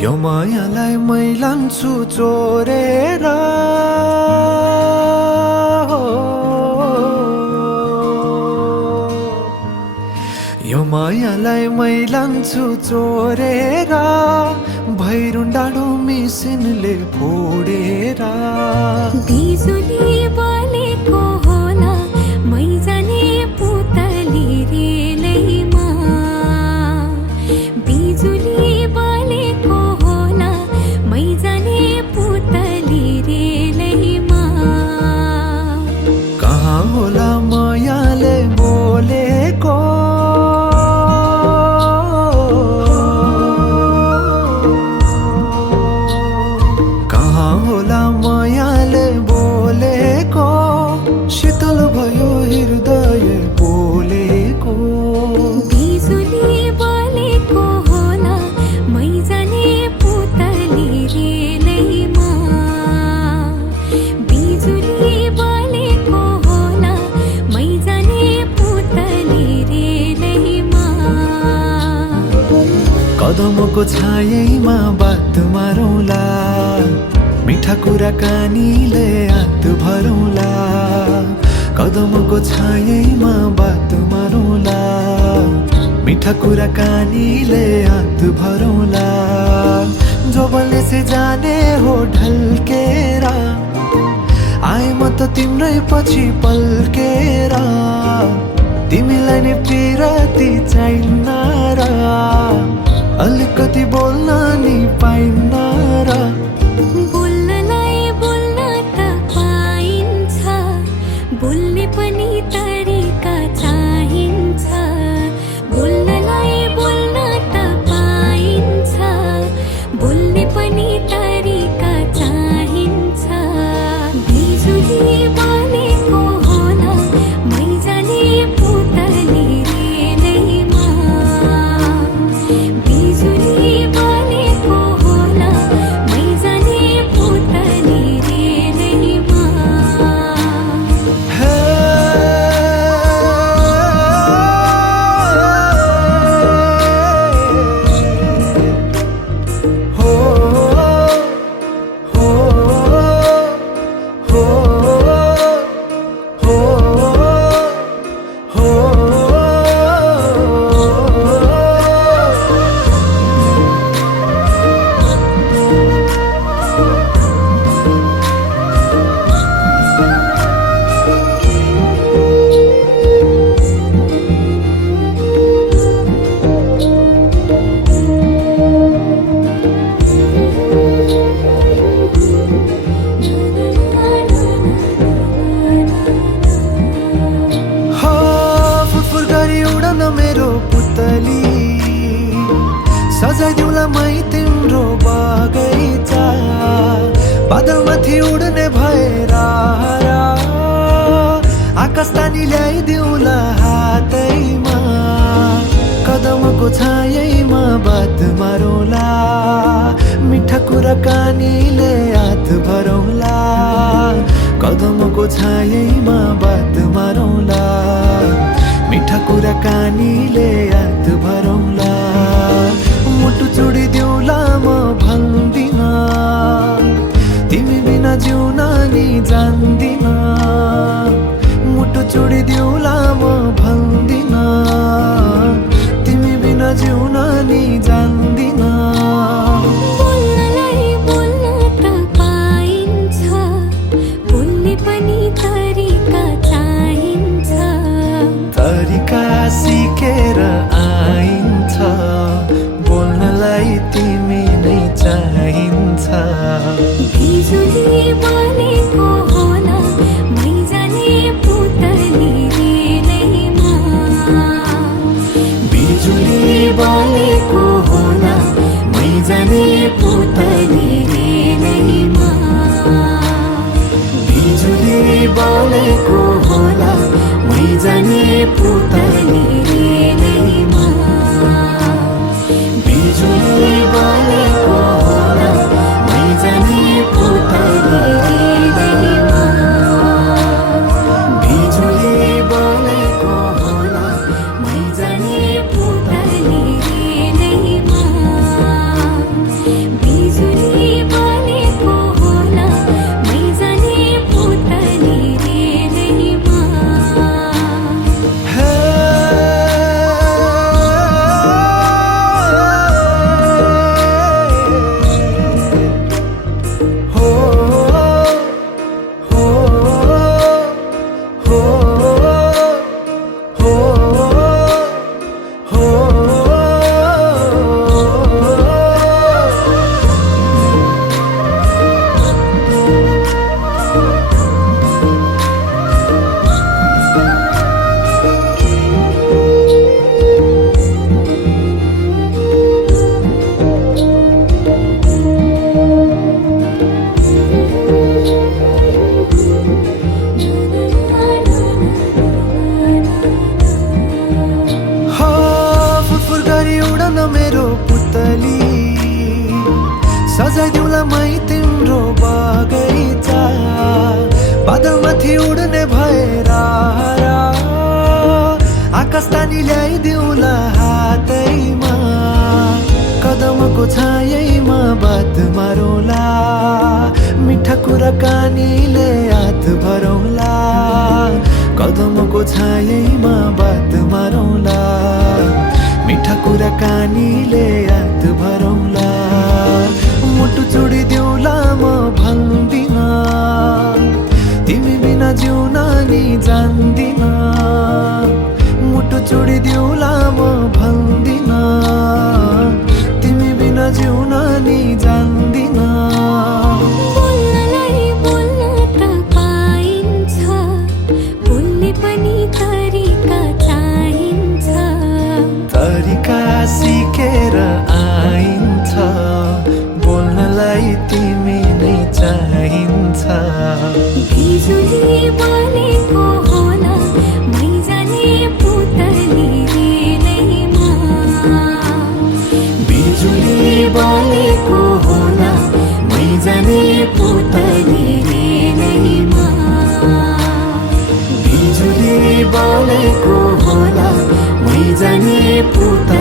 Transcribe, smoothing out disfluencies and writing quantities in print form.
यो मायालाई मै लान्छु चोरेर हो। यो मायालाई मै लान्छु चोरेर भैरुन डाँडो मिसिनले फोडेर बिजुली बलेको होला मै जाने पुतली रेलैमा। बिजुली बलेको होला मै जाने पुतली रेलैमा। कहाँ होला मायाले बोलेको मायाले बोलेको शीतल भयो हृदय बोलेको। बिजुली बलेको होला मै जाने पुतली रेलैमा। बिजुली बलेको होला मै जाने पुतली रेलैमा। कदमको छायैमा बात मारौँला मिठा कुराकानीले हात भरौँला। कदमको छायैमा बात मारौँला मिठा कुराकानीले हात भरौँला। जो बोल्ने से जाने हो ढल्केर आए म त तिम्रै पछि पल्केर। तिमीलाई नि पिरती चाहिन्न र अलिकति बोल्न नि पाइन्न र। बोल्ने पनि तरिका चाहिन्छ। बोल्नलाई बोल्न त पाइन्छ बोल्ने पनि तरिका चाहिन्छ। बिजुली बलेको होला मै जाने पुतली रेलैमा। बिजुली बलेको होला मै जाने पुतली रेलैमा। मेरो पुतली सजाइदिउँला मै तिम्रो बगैँचा। बादलमाथि उड्ने भएर आकाश तानी ल्याइदिउँला हातैमा। कदमको छायैमा बात मारौँला मिठा कुराकानीले हात भरौँला। कदमको छायैमा बात मारौँला मिठा कुराकानीले हात भरौँला। मुटु चुडिदिउँला म भन्दिन तिमी बिना जिउन नि जान्दिन। मुटु चुडिदिउँला म भन्दिन तिमी बिना जिउन नि जान्दिन। बोल्नलाई बोल्न त पाइन्छ बोल्ने पनि तरिका चाहिन्छ। तरिका सिकेर आइन्छ बोल्नलाई तिमी नै चाहिन्छ। बिजुली बलेको होला मै जाने पुतली रेलैमा। बिजुली बलेको होला मै जाने पुतली रेलैमा। बिजुली बलेको होला मै जाने पुतली रेलैमा। बिजुली बलेको होला मै जाने पुतली रेलैमा। बिजुली बलेको होला मै जाने पुतली रेलैमा। अघि उड्ने भएर आकाश तानी ल्याइदिउला हातैमा कदमको छायैमा बात मारौला मिठा कुराकानीले हात भरौला कदमको छायैमा बात मारौला मिठा कुराकानीले हात भरौला मुटु छोडिदेऊला म भन्दिन तिमी बिना जिउन नि जान्दिन मुटु छोडिदेऊला म भन्दिन तिमी बिना जिउन नि जान्दिन बोल्नलाई बोल्न त पाइन्छ बोल्ने पनि तरिका चाहिन्छ तरिका सिकेर आइन्छ बोल्नलाई तिमी नै चाहिन्छ बिजुली बलेको होला मैजाने पुतली रेलैमा बिजुली बलेको होला मैजाने पुतली रेलैमा बिजुली बलेको होला मैजाने पुतली